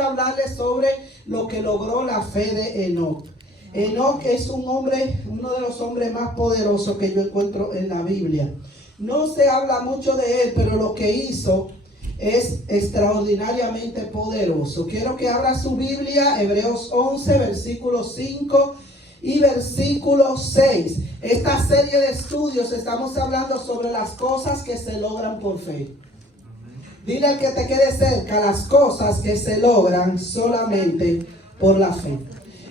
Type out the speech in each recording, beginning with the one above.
quiero hablarles sobre lo que logró la fe de Enoc. Enoc es un hombre, uno de los hombres más poderosos que yo encuentro en la Biblia. No se habla mucho de él, pero lo que hizo es extraordinariamente poderoso. Quiero que abra su Biblia, Hebreos 11, versículo 5 y versículo 6. Esta serie de estudios estamos hablando sobre las cosas que se logran por fe. Dile al que te quede cerca, las cosas que se logran solamente por la fe.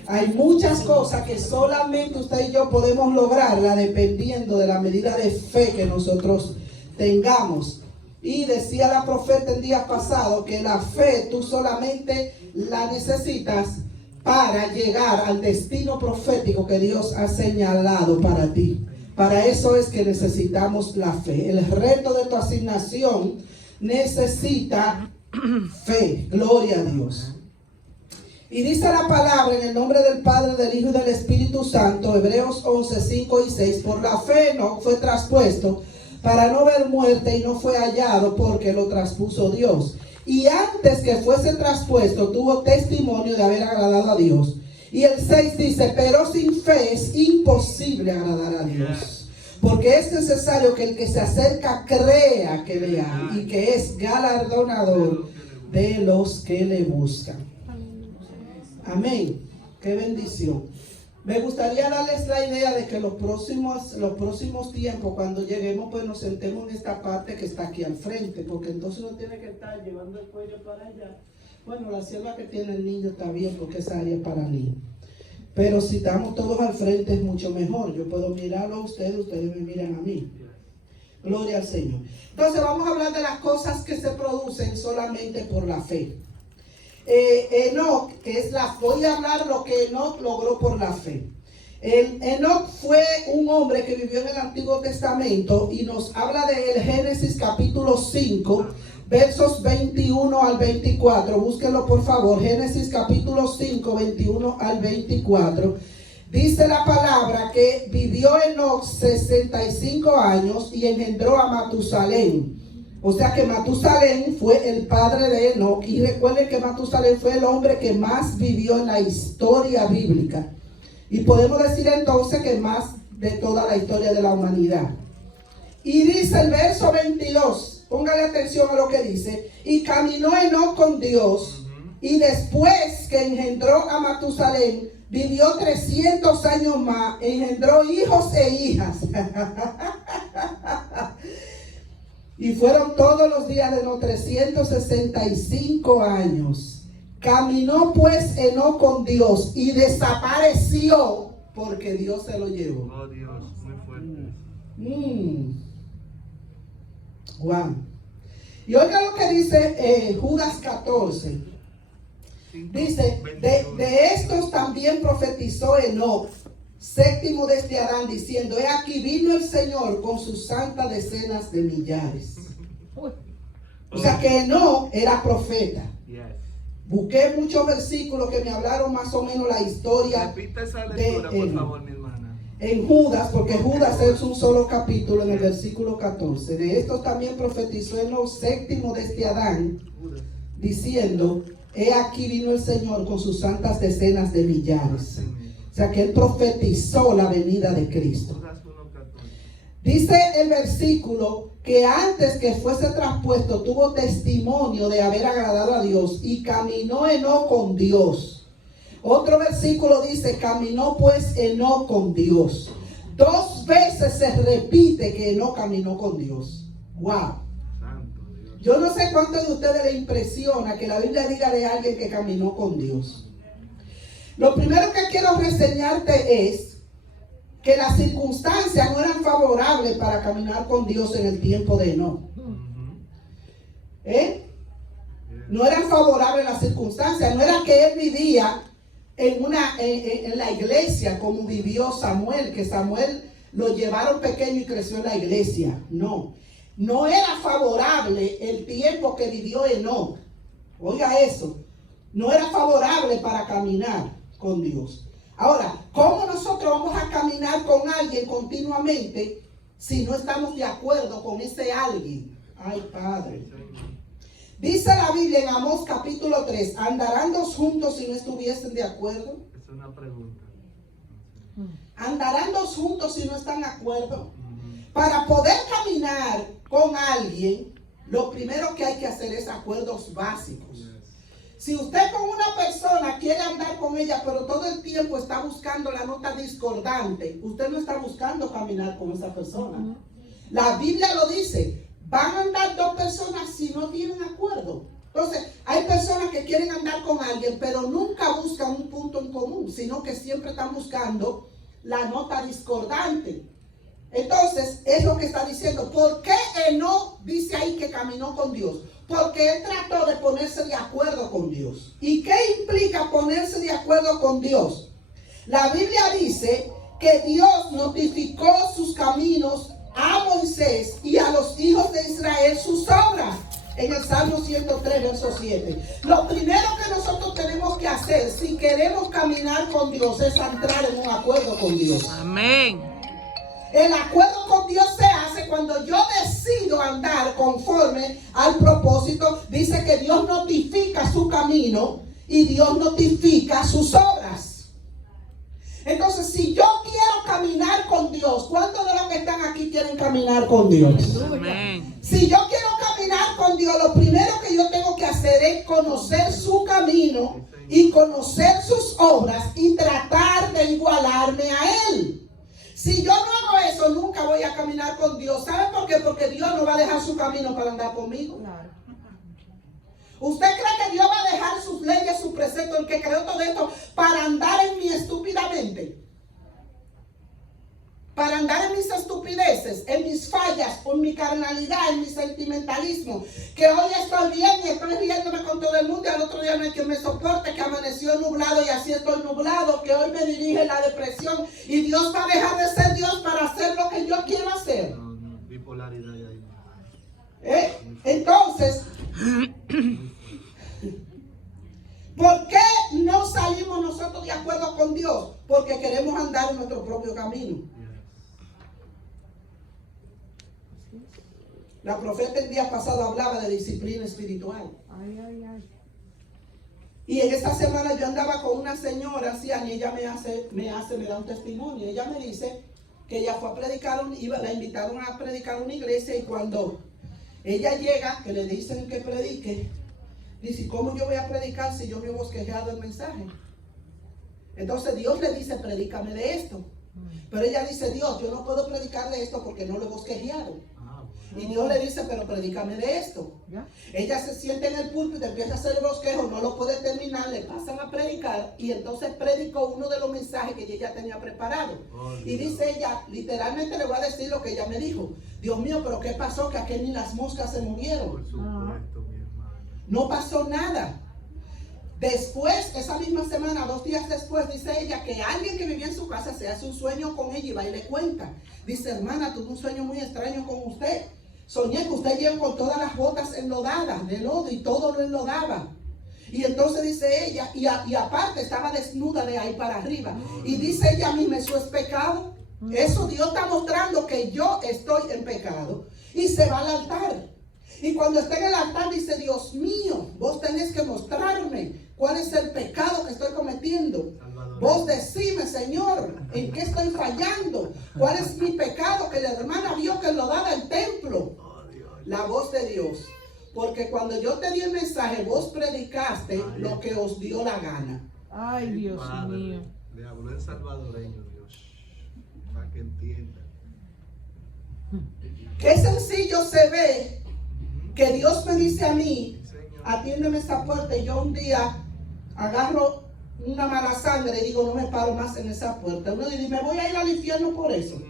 Hay muchas cosas que solamente usted y yo podemos lograrla dependiendo de la medida de fe que nosotros tengamos. Y decía la profeta el día pasado que la fe tú solamente la necesitas para llegar al destino profético que Dios ha señalado para ti. Para eso es que necesitamos la fe. El reto de tu asignación necesita fe. Gloria a Dios. Y dice la palabra en el nombre del Padre, del Hijo y del Espíritu Santo, Hebreos 11, 5 y 6. Por la fe no fue traspuesto para no ver muerte y no fue hallado porque lo traspuso Dios. Y antes que fuese traspuesto tuvo testimonio de haber agradado a Dios. Y el 6 dice, pero sin fe es imposible agradar a Dios. Porque es necesario que el que se acerca crea que le hay y que es galardonador de los que le buscan. Amén. Qué bendición. Me gustaría darles la idea de que los próximos tiempos, cuando lleguemos, pues nos sentemos en esta parte que está aquí al frente, porque entonces uno tiene que estar llevando el cuello para allá. Bueno, la sierva que tiene el niño está bien, porque esa área es para niños. Pero si estamos todos al frente es mucho mejor. Yo puedo mirarlo a ustedes, ustedes me miran a mí. Gloria al Señor. Entonces vamos a hablar de las cosas que se producen solamente por la fe. Enoc, voy a hablar lo que Enoc logró por la fe. Enoc fue un hombre que vivió en el Antiguo Testamento y nos habla de él, Génesis capítulo 5, versos 21 al 24. Búsquenlo por favor, Génesis capítulo 5, 21 al 24. Dice la palabra que vivió Enoc 65 años y engendró a Matusalén. O sea que Matusalén fue el padre de Enoc. Y recuerden que Matusalén fue el hombre que más vivió en la historia bíblica. Y podemos decir entonces que más de toda la historia de la humanidad. Y dice el verso 22, póngale atención a lo que dice. Y caminó Enoc con Dios. Y después que engendró a Matusalén, vivió 300 años más. Engendró hijos e hijas. Y fueron todos los días de Enoc 365 años. Caminó pues Enoc con Dios y desapareció porque Dios se lo llevó. Oh Dios, muy fuerte. Wow. Y oiga lo que dice Judas 14. Dice, de estos también profetizó Enoc, séptimo desde Adán, diciendo, he aquí vino el Señor con sus santas decenas de millares. O sea que Enoc era profeta. Busqué muchos versículos que me hablaron más o menos la historia. Repita esa lectura, por favor, mi hermana. En Judas, porque Judas es un solo capítulo, en el versículo 14. De estos también profetizó Enoc, séptimo desde Adán, diciendo, he aquí vino el Señor con sus santas decenas de millares. O sea que él profetizó la venida de Cristo. Dice el versículo que antes que fuese traspuesto tuvo testimonio de haber agradado a Dios y caminó Enoc con Dios. Otro versículo dice, caminó pues Enoc con Dios. 2 veces se repite que Enoc caminó con Dios. Wow. Yo no sé cuántos de ustedes les impresiona que la Biblia diga de alguien que caminó con Dios. Lo primero que quiero reseñarte es que las circunstancias no eran favorables para caminar con Dios en el tiempo de Enoc. No eran favorables las circunstancias. No era que él vivía en la iglesia como vivió Samuel, que Samuel lo llevaron pequeño y creció en la iglesia. No era favorable el tiempo que vivió Enoc. Oiga eso. No era favorable para caminar con Dios. Ahora, ¿cómo nosotros vamos a caminar con alguien continuamente si no estamos de acuerdo con ese alguien? Ay, Padre. Dice la Biblia en Amós capítulo 3, ¿andarán dos juntos si no estuviesen de acuerdo? Es una pregunta. ¿Andarán dos juntos si no están de acuerdo? Para poder caminar con alguien, lo primero que hay que hacer es acuerdos básicos. Si usted con una persona quiere andar con ella, pero todo el tiempo está buscando la nota discordante, usted no está buscando caminar con esa persona. La Biblia lo dice, van a andar dos personas si no tienen acuerdo. Entonces, hay personas que quieren andar con alguien, pero nunca buscan un punto en común, sino que siempre están buscando la nota discordante. Entonces, es lo que está diciendo. ¿Por qué Enoc dice ahí que caminó con Dios? Porque él trató de ponerse de acuerdo con Dios. ¿Y qué implica ponerse de acuerdo con Dios? La Biblia dice que Dios notificó sus caminos a Moisés y a los hijos de Israel sus obras. En el Salmo 103, verso 7. Lo primero que nosotros tenemos que hacer si queremos caminar con Dios es entrar en un acuerdo con Dios. Amén. El acuerdo con Dios se hace cuando yo decido andar conforme al propósito. Dice que Dios notifica su camino y Dios notifica sus obras. Entonces, si yo quiero caminar con Dios, ¿cuántos de los que están aquí quieren caminar con Dios? Amén. Si yo quiero caminar con Dios, lo primero que yo tengo que hacer es conocer su camino y conocer sus obras y tratar de igualarme a Él. Si yo no hago eso, nunca voy a caminar con Dios. ¿Sabe por qué? Porque Dios no va a dejar su camino para andar conmigo. Claro. ¿Usted cree que Dios va a dejar sus leyes, sus preceptos, el que creó todo esto, para andar en mí estúpidamente? Para andar en mis estupideces, en mis fallas, en mi carnalidad, en mi sentimentalismo. Que hoy estoy bien y estoy riéndome con todo el mundo y al otro día no hay quien me soporte, que amaneció nublado y así estoy nublado, que hoy me dirige la depresión y Dios va a dejar de ser Dios para hacer lo que yo quiero hacer. No, bipolaridad ahí. Entonces, ¿por qué no salimos nosotros de acuerdo con Dios? Porque queremos andar en nuestro propio camino. La profeta el día pasado hablaba de disciplina espiritual. Y en esta semana yo andaba con una señora anciana y ella me da un testimonio. Ella me dice que ella fue a predicar, la invitaron a predicar una iglesia y cuando ella llega, que le dicen que predique, dice, ¿cómo yo voy a predicar si yo me he bosquejeado el mensaje? Entonces Dios le dice, predícame de esto. Pero ella dice, Dios, yo no puedo predicar de esto porque no lo he bosquejeado. Y Dios le dice, pero predícame de esto. ¿Ya? Ella se siente en el púlpito, empieza a hacer el bosquejo, no lo puede terminar, le pasan a predicar y entonces predicó uno de los mensajes que ella tenía preparado. Y dice ella, literalmente le voy a decir lo que ella me dijo. Dios mío, pero ¿qué pasó? Que aquí ni las moscas se murieron. Por supuesto, mi hermano. No pasó nada. Después, esa misma semana, 2 días después, dice ella que alguien que vivía en su casa se hace un sueño con ella y va y le cuenta. Dice, hermana, tuve un sueño muy extraño con usted. Soñé que usted llegó con todas las botas enlodadas de lodo y todo lo enlodaba. Y entonces dice ella, y aparte estaba desnuda de ahí para arriba. Y dice ella misma, ¿eso es pecado? Eso Dios está mostrando que yo estoy en pecado. Y se va al altar. Y cuando está en el altar dice, Dios mío, vos tenés que mostrarme cuál es el pecado que estoy cometiendo. Vos decime, Señor, en qué estoy fallando. ¿Cuál es mi pecado? Que la hermana vio que lo daba el templo. La voz de Dios. Porque cuando yo te di el mensaje, vos predicaste lo que os dio la gana. Ay, Dios mío. Le habló en salvadoreño, Dios. Para que entienda. Qué sencillo se ve que Dios me dice a mí, atiéndeme esa puerta. Y yo un día agarro una mala sangre y digo, no me paro más en esa puerta. Uno dice, me voy a ir al infierno por eso.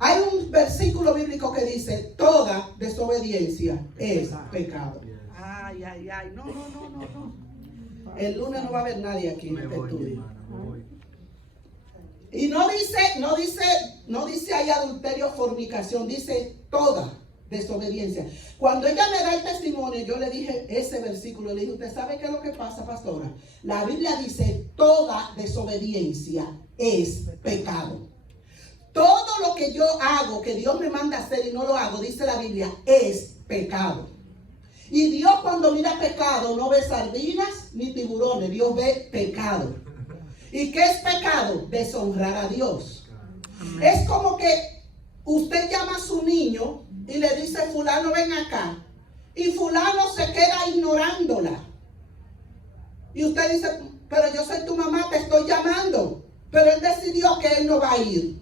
Hay un versículo bíblico que dice, toda desobediencia es pecado. Ay, ay, ay, no. El lunes no va a haber nadie aquí en este estudio. Y no dice ahí adulterio, fornicación, dice toda desobediencia. Cuando ella me da el testimonio, yo le dije ese versículo, le dije, ¿usted sabe qué es lo que pasa, pastora? La Biblia dice, toda desobediencia es pecado. Todo lo que yo hago, que Dios me manda hacer y no lo hago, dice la Biblia, es pecado. Y Dios cuando mira pecado no ve sardinas ni tiburones, Dios ve pecado. ¿Y qué es pecado? Deshonrar a Dios. Es como que usted llama a su niño y le dice, fulano ven acá. Y fulano se queda ignorándola. Y usted dice, pero yo soy tu mamá, te estoy llamando. Pero él decidió que él no va a ir.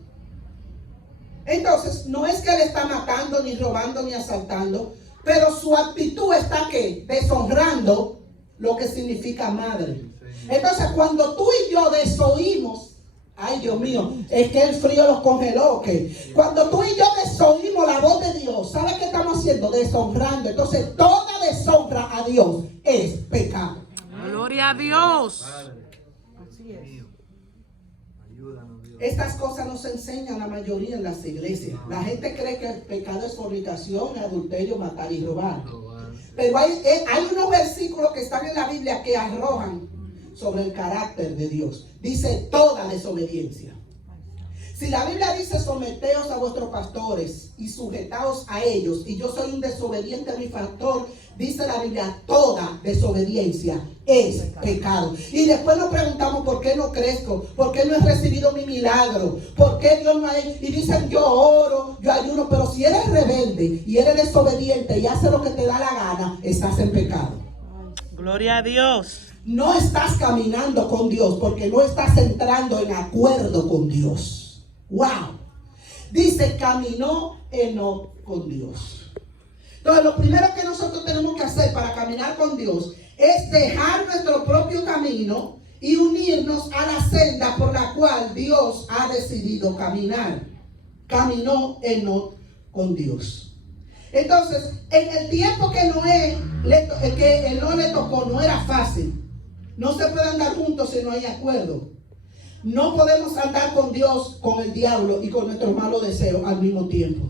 Entonces, no es que él está matando, ni robando, ni asaltando. Pero su actitud está ¿qué? Deshonrando lo que significa madre. Entonces cuando tú y yo desoímos, ay Dios mío, es que el frío los congeló, ¿ok? Cuando tú y yo desoímos la voz de Dios, ¿sabes qué estamos haciendo? Deshonrando. Entonces toda deshonra a Dios es pecado. Gloria a Dios. Así es. Ayúdanos, Dios. Estas cosas no se enseñan la mayoría en las iglesias. La gente cree que el pecado es fornicación, adulterio, matar y robar. Pero hay unos versículos que están en la Biblia que arrojan sobre el carácter de Dios. Dice toda desobediencia. Si la Biblia dice someteos a vuestros pastores y sujetaos a ellos, y yo soy un desobediente a mi pastor, dice la Biblia, toda desobediencia es pecado. Y después nos preguntamos por qué no crezco, por qué no he recibido mi milagro, por qué Dios no ha... Y dicen yo oro, yo ayuno, pero si eres rebelde y eres desobediente y haces lo que te da la gana, estás en pecado. Gloria a Dios. No estás caminando con Dios porque no estás entrando en acuerdo con Dios. Wow. Dice, caminó Enoc con Dios. Entonces, lo primero que nosotros tenemos que hacer para caminar con Dios es dejar nuestro propio camino y unirnos a la senda por la cual Dios ha decidido caminar. Caminó Enoc con Dios. Entonces, en el tiempo que Enoc le tocó, no era fácil. No se puede andar juntos si no hay acuerdo. No podemos andar con Dios, con el diablo y con nuestros malos deseos al mismo tiempo.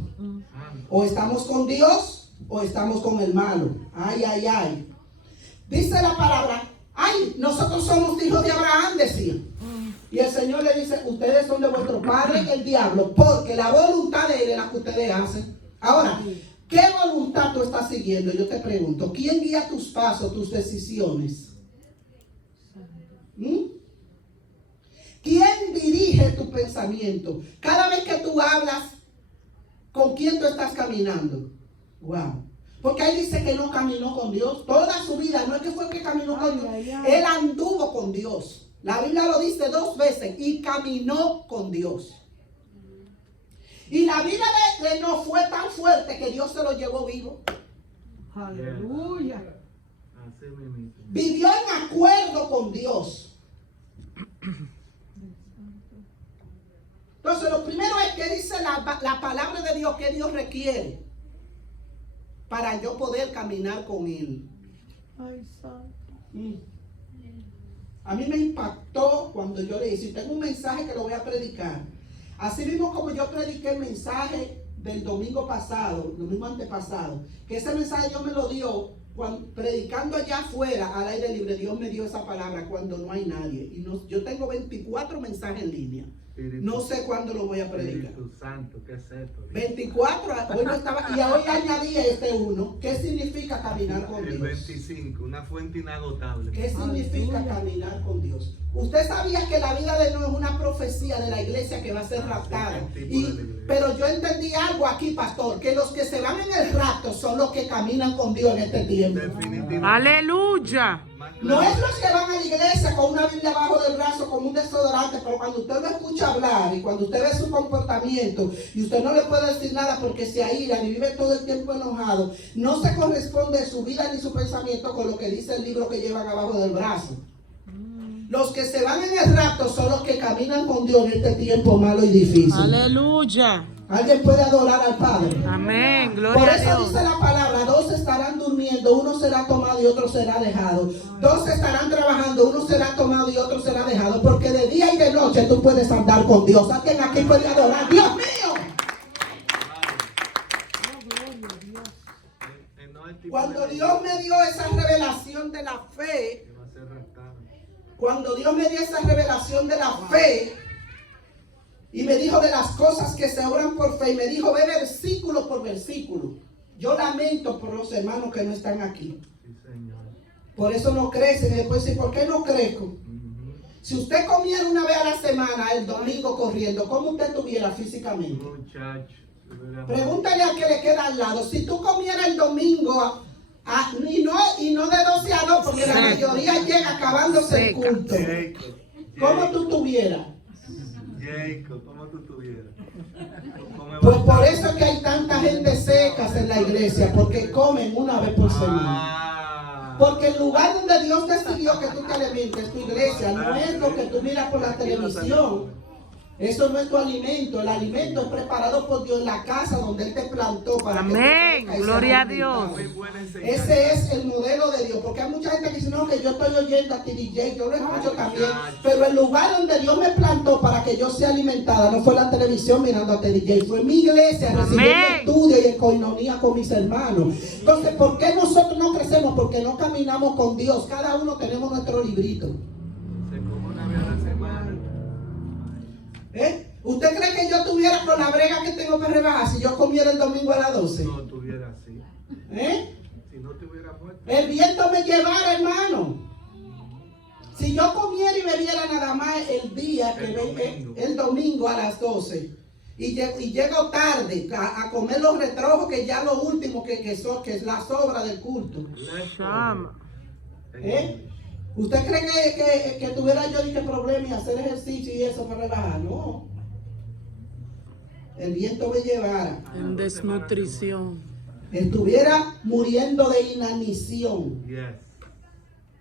O estamos con Dios o estamos con el malo. Ay, ay, ay. Dice la palabra, ay, nosotros somos hijos de Abraham, decía. Y el Señor le dice, ustedes son de vuestro padre el diablo, porque la voluntad de él es la que ustedes hacen. Ahora, ¿qué voluntad tú estás siguiendo? Yo te pregunto, ¿quién guía tus pasos, tus decisiones? ¿Quién dirige tu pensamiento? Cada vez que tú hablas, ¿con quién tú estás caminando? Wow. Porque ahí dice que no caminó con Dios. Toda su vida, no es que fue que caminó con Dios. Él anduvo con Dios. La Biblia lo dice 2 veces. Y caminó con Dios. Y la vida de no fue tan fuerte que Dios se lo llevó vivo. Aleluya. Vivió en acuerdo con Dios. Entonces, lo primero es que dice la palabra de Dios, que Dios requiere para yo poder caminar con Él. A mí me impactó cuando yo le dije, tengo un mensaje que lo voy a predicar. Así mismo como yo prediqué el mensaje del domingo pasado, domingo antepasado, que ese mensaje Dios me lo dio predicando allá afuera al aire libre. Dios me dio esa palabra cuando no hay nadie. Y yo tengo 24 mensajes en línea. No sé cuándo lo voy a predicar. Espíritu Santo, ¿qué es esto? 24, hoy no estaba, y hoy añadí uno. ¿Qué significa caminar con Dios? El 25, una fuente inagotable. ¿Qué significa caminar con Dios? Usted sabía que la vida de Noé es una profecía de la iglesia que va a ser raptada. Pero yo entendí algo aquí, pastor, que los que se van en el rapto son los que caminan con Dios en este tiempo. Aleluya. No es los que van a la iglesia con una Biblia abajo del brazo, con un desodorante, pero cuando usted lo escucha hablar y cuando usted ve su comportamiento y usted no le puede decir nada porque se aíra y vive todo el tiempo enojado, no se corresponde su vida ni su pensamiento con lo que dice el libro que llevan abajo del brazo. Los que se van en el rapto son los que caminan con Dios en este tiempo malo y difícil. Aleluya. ¿Alguien puede adorar al Padre? Amén. Por Gloria a eso Dios. dice la palabra, 2 estarán durmiendo, uno será tomado y otro será dejado. 2 estarán trabajando, uno será tomado y otro será dejado. Porque de día y de noche tú puedes andar con Dios. ¿Alguien aquí puede adorar? ¡Dios mío! Cuando Dios me dio esa revelación de la fe, y me dijo de las cosas que se oran por fe, y me dijo, ve versículo por versículo. Yo lamento por los hermanos que no están aquí. Sí, Señor. Por eso no crecen. Y después dicen, ¿por qué no crezco? Ujú. Si usted comiera una vez a la semana, el domingo corriendo, ¿cómo usted estuviera físicamente? Muchacho. Pregúntale al que le queda al lado. Si tú comieras el domingo, y no de 12 a 2, porque la Seca. mayoría llega acabándose el Seca. culto. Jacob. ¿Cómo tú estuvieras? Jacob, ¿cómo tú estuvieras? Come Pues por bastante. eso es que hay tanta gente secas en la iglesia, porque comen una vez por semana. Ah. Porque el lugar donde Dios decidió que tú te alimentes, tu iglesia, no es lo que tú miras por la televisión. Eso no es tu alimento. El alimento es preparado por Dios en la casa donde Él te plantó para que tú Amén. crezcas y Gloria seas a Dios. alimentado. Muy buena enseñanza. Ese es el modelo de Dios, porque hay mucha gente que dice, no, que yo estoy oyendo a TDJ, yo lo escucho también, pero el lugar donde Dios me plantó para que yo sea alimentada no fue la televisión mirando a TDJ, fue mi iglesia recibiendo Amén. estudio y en coinonía con mis hermanos. Entonces, ¿por qué nosotros no crecemos? Porque no caminamos con Dios. Cada uno tenemos nuestro librito. Se come una vez a la semana. ¿Usted cree que yo tuviera con la brega que tengo que rebajar si yo comiera el domingo a las 12? No estuviera así. Si no te hubiera muerto. El viento me llevara, hermano. Si yo comiera y bebiera nada más el día, el domingo a las 12, y llego tarde a comer los retrojos, que ya lo último que es la sobra del culto. Chama. ¿Usted cree que tuviera yo ni problema y hacer ejercicio y eso para rebajar? No. El viento me llevara. En desnutrición. Estuviera muriendo de inanición. Yes.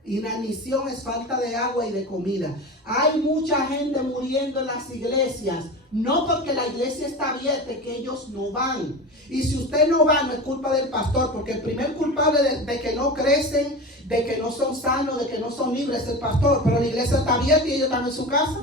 Inanición es falta de agua y de comida. Hay mucha gente muriendo en las iglesias, no porque la iglesia está abierta, que ellos no van. Y si usted no va, no es culpa del pastor, porque el primer culpable de que no crecen, de que no son sanos, de que no son libres es el pastor. Pero la iglesia está abierta y ellos están en su casa.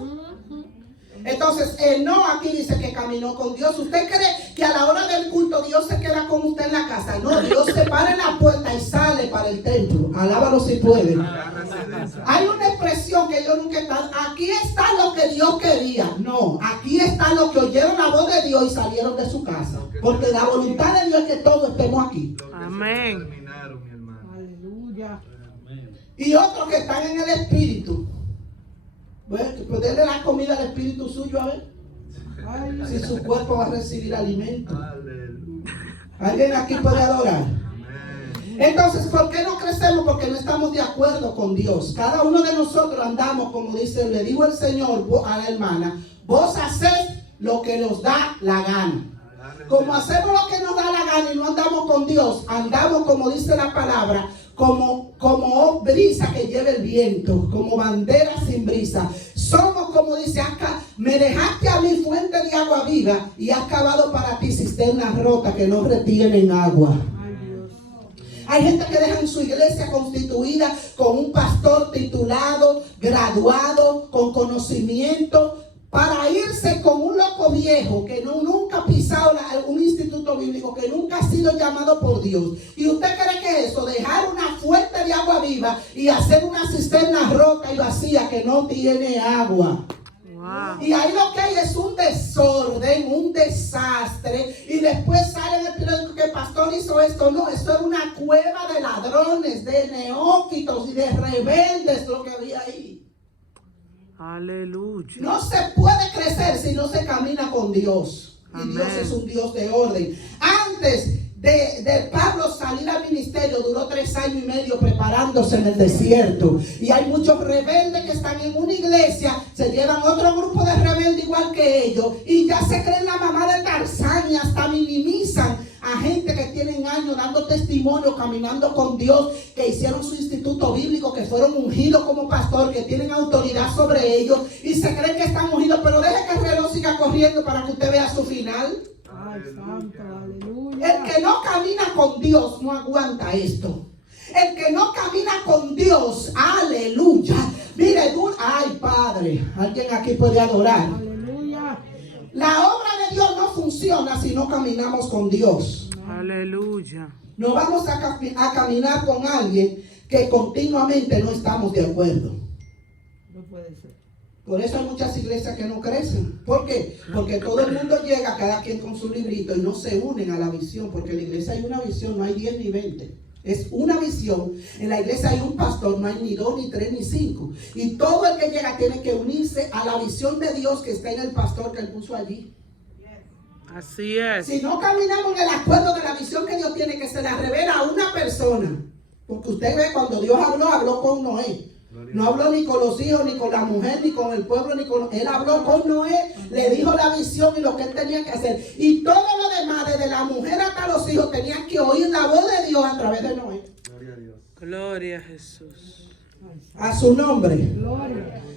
Entonces, no aquí dice que caminó con Dios. ¿Usted cree que a la hora del culto Dios se queda con usted en la casa? No, Dios se para en la puerta y sale para el templo. Alábalo si puede. Agárrese de esa. Hay una expresión que yo nunca he estado. Aquí está lo que Dios quería. No, aquí está lo que oyeron la voz de Dios y salieron de su casa. Porque la voluntad de Dios es que todos estemos aquí. Lo que Amén. se terminaron, mi hermano. Aleluya. Y otros que están en el espíritu. Bueno, pues denle la comida al espíritu suyo a ver si su cuerpo va a recibir alimento. Aleluya. ¿Alguien aquí puede adorar? Amén. Entonces, ¿por qué no crecemos? Porque no estamos de acuerdo con Dios. Cada uno de nosotros andamos, como dice, le dijo el Señor a la hermana, vos hacés lo que nos da la gana. Como hacemos lo que nos da la gana y no andamos con Dios, andamos, como dice la palabra, como brisa que lleva el viento, como bandera sin brisa. Somos, como dice acá, me dejaste a mi fuente de agua viva y has cavado para ti cisternas rotas que no retienen agua. Hay gente que deja en su iglesia constituida con un pastor titulado, graduado, con conocimiento, para irse con un loco viejo que nunca ha pisado un instituto bíblico, que nunca ha sido llamado por Dios. ¿Y usted cree que es eso? Dejar una fuente de agua viva y hacer una cisterna rota y vacía que no tiene agua. Wow. Y ahí lo que hay es un desorden, un desastre. Y después sale en el periódico que el pastor hizo esto. No, esto era una cueva de ladrones, de neófitos y de rebeldes lo que había ahí. Aleluya. No se puede crecer si no se camina con Dios. Y Amén. Dios es un Dios de orden. Antes de Pablo salir al ministerio, duró 3 años y medio preparándose en el desierto. Y hay muchos rebeldes que están en una iglesia, se llevan otro grupo de rebeldes igual que ellos, y ya se creen la mamá de Tarzán y hasta minimizan a gente que tienen años dando testimonio, caminando con Dios, que hicieron su instituto bíblico, que fueron ungidos como pastor, que tienen autoridad sobre ellos y se creen que están ungidos, pero deje que el reloj siga corriendo para que usted vea su final. Ay, santo, aleluya. El que no camina con Dios no aguanta esto. El que no camina con Dios, aleluya. Mire, ay, Padre, alguien aquí puede adorar. Aleluya. La obra de Dios no funciona si no caminamos con Dios. Aleluya. No vamos a caminar con alguien que continuamente no estamos de acuerdo. No puede ser. Por eso hay muchas iglesias que no crecen. ¿Por qué? Porque todo el mundo llega, cada quien con su librito, y no se unen a la visión. Porque en la iglesia hay una visión, no hay 10 ni 20. Es una visión. En la iglesia hay un pastor, no hay ni 2, ni 3, ni 5. Y todo el que llega tiene que unirse a la visión de Dios que está en el pastor que él puso allí. Así es. Si no caminamos en el acuerdo de la visión que Dios tiene, que se la revela a una persona. Porque usted ve, cuando Dios habló con Noé. No habló ni con los hijos, ni con la mujer, ni con el pueblo, ni con... Él habló con Noé, le dijo la visión y lo que él tenía que hacer. Y todo lo demás, desde la mujer hasta los hijos, tenían que oír la voz de Dios a través de Noé. Gloria a Dios. Gloria a Jesús. A su nombre.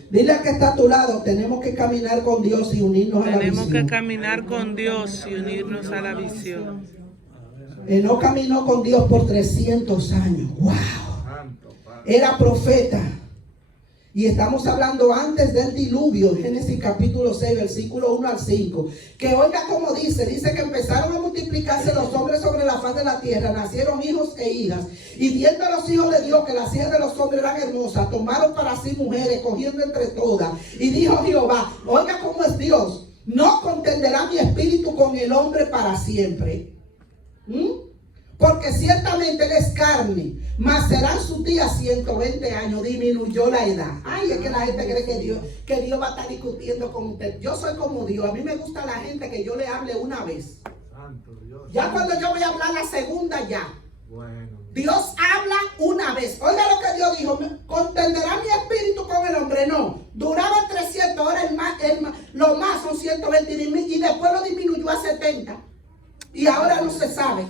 Dile al que está a tu lado, tenemos que caminar con Dios y unirnos a la Tenemos que visión. caminar con Dios y unirnos a la visión. No caminó con Dios por 300 años. ¡Wow! Santo Padre. Era profeta. Y estamos hablando antes del diluvio, Génesis capítulo 6, versículo 1 al 5. Que oiga cómo dice que empezaron a multiplicarse los hombres sobre la faz de la tierra, nacieron hijos e hijas. Y viendo a los hijos de Dios que las hijas de los hombres eran hermosas, tomaron para sí mujeres, cogiendo entre todas. Y dijo Jehová, oiga cómo es Dios, no contenderá mi espíritu con el hombre para siempre. Porque ciertamente él es carne, mas serán sus días 120 años. Disminuyó la edad. Ay, es que la gente cree que Dios va a estar discutiendo con usted. Yo soy como Dios. A mí me gusta la gente que yo le hable una vez. Santo Dios. Ya cuando yo voy a hablar la segunda, ya. Bueno. Dios habla una vez. Oiga lo que Dios dijo. ¿Contenderá mi espíritu con el hombre? No. Duraba 300 horas. Lo más son 120. Y después lo disminuyó a 70. Y ahora no se sabe.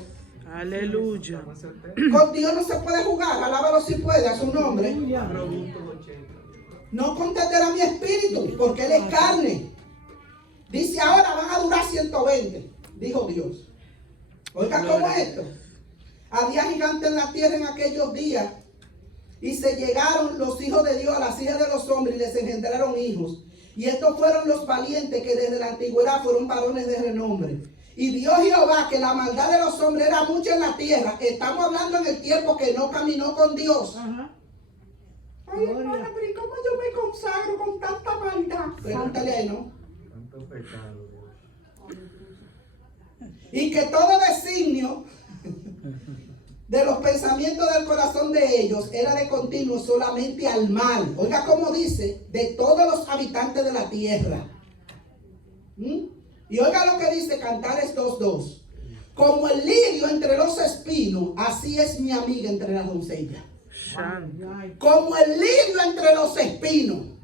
Aleluya. Con Dios no se puede jugar. Alábalo si puede, a su nombre. No contenderá mi espíritu, porque él es carne. Dice ahora van a durar 120, dijo Dios. Oiga, ¿cómo es esto? Había gigantes en la tierra en aquellos días, y se llegaron los hijos de Dios a las hijas de los hombres y les engendraron hijos. Y estos fueron los valientes que desde la antigüedad fueron varones de renombre. Y vio Jehová que la maldad de los hombres era mucha en la tierra. Estamos hablando en el tiempo que no caminó con Dios. Ay, hermana, pero ¿y cómo yo me consagro con tanta maldad? Pregúntale ahí, ¿no? Tanto pecado, Dios. Y que todo designio de los pensamientos del corazón de ellos era de continuo solamente al mal. Oiga cómo dice, de todos los habitantes de la tierra. Y oiga lo que dice Cantares 2:2. Como el lirio entre los espinos, así es mi amiga entre las doncellas. Como el lirio entre los espinos.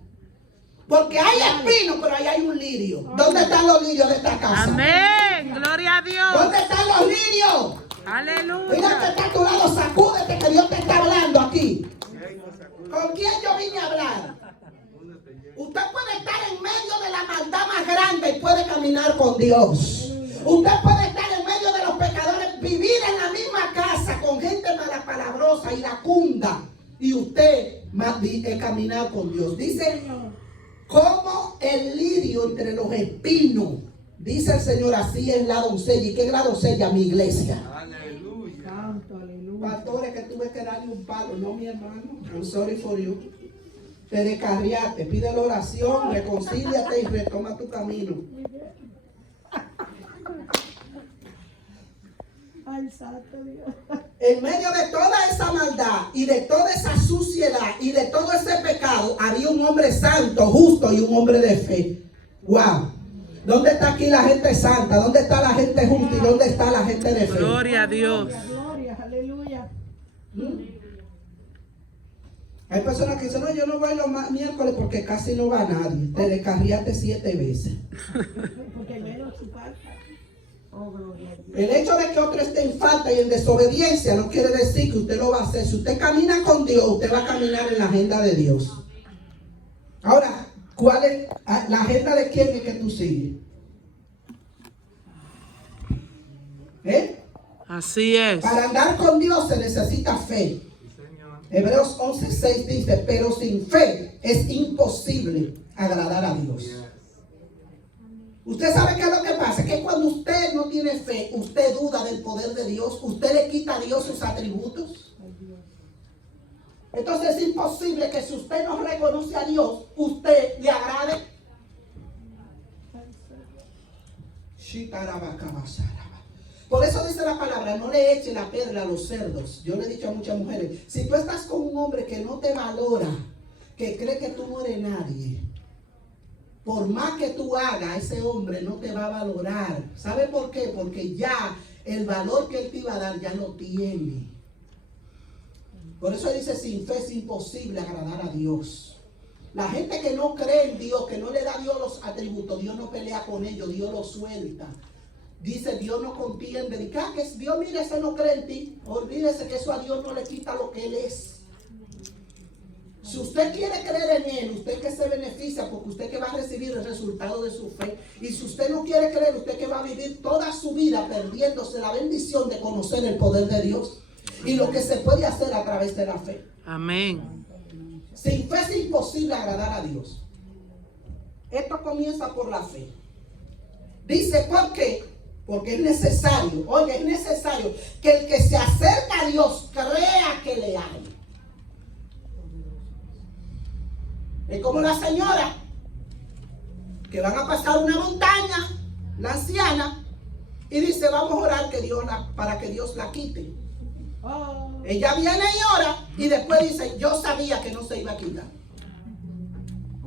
Porque hay espinos, pero ahí hay un lirio. ¿Dónde están los lirios de esta casa? Amén. Gloria a Dios. ¿Dónde están los lirios? Aleluya. Mira que está a tu lado, sacúdete que Dios te está hablando aquí. ¿Con quién yo vine a hablar? Usted puede estar en medio de la maldad más grande y puede caminar con Dios. Usted puede estar en medio de los pecadores, vivir en la misma casa con gente malapalabrosa, iracunda, y usted caminar con Dios. Dice, como el lirio entre los espinos, dice el Señor, así es la doncella. ¿Y qué es la doncella? Mi iglesia. Aleluya. Santo, aleluya. Pastores, que tuve que darle un palo, no mi hermano. I'm sorry for you. Te descarriaste, pide la oración, reconcíliate y retoma tu camino. Ay, santo Dios. En medio de toda esa maldad y de toda esa suciedad y de todo ese pecado, había un hombre santo, justo y un hombre de fe. Wow. ¿Dónde está aquí la gente santa? ¿Dónde está la gente justa y dónde está la gente de fe? Gloria a Dios. Gloria, aleluya. Hay personas que dicen, no, yo no voy los miércoles porque casi no va nadie. Te descarriaste 7 veces. Porque menos su falta. Oh, gloria a Dios. El hecho de que otro esté en falta y en desobediencia no quiere decir que usted lo va a hacer. Si usted camina con Dios, usted va a caminar en la agenda de Dios. Ahora, ¿cuál es la agenda de quién es que tú sigues? Así es. Para andar con Dios se necesita fe. Hebreos 11:6 dice, pero sin fe es imposible agradar a Dios. Usted sabe qué es lo que pasa, que cuando usted no tiene fe, usted duda del poder de Dios, usted le quita a Dios sus atributos. Entonces es imposible que si usted no reconoce a Dios, usted le agrade Por eso dice la palabra, no le eche la perla a los cerdos. Yo le he dicho a muchas mujeres, si tú estás con un hombre que no te valora, que cree que tú no eres nadie, por más que tú hagas, ese hombre no te va a valorar. ¿Sabe por qué? Porque ya el valor que él te iba a dar ya lo tiene. Por eso dice, sin fe es imposible agradar a Dios. La gente que no cree en Dios, que no le da a Dios los atributos, Dios no pelea con ellos, Dios los suelta. Dice, Dios no contiende. Dice, que Dios, mire, ese no cree en ti. Olvídese que eso a Dios no le quita lo que Él es. Si usted quiere creer en Él, usted que se beneficia, porque usted que va a recibir el resultado de su fe. Y si usted no quiere creer, usted que va a vivir toda su vida perdiéndose la bendición de conocer el poder de Dios. Y lo que se puede hacer a través de la fe. Amén. Sin fe es imposible agradar a Dios. Esto comienza por la fe. Dice, ¿por qué? Porque es necesario, oye, es necesario que el que se acerca a Dios crea que le hay. Es como la señora que van a pasar una montaña, la anciana, y dice, vamos a orar que Dios para que Dios la quite. Ella viene y ora y después dice, yo sabía que no se iba a quitar.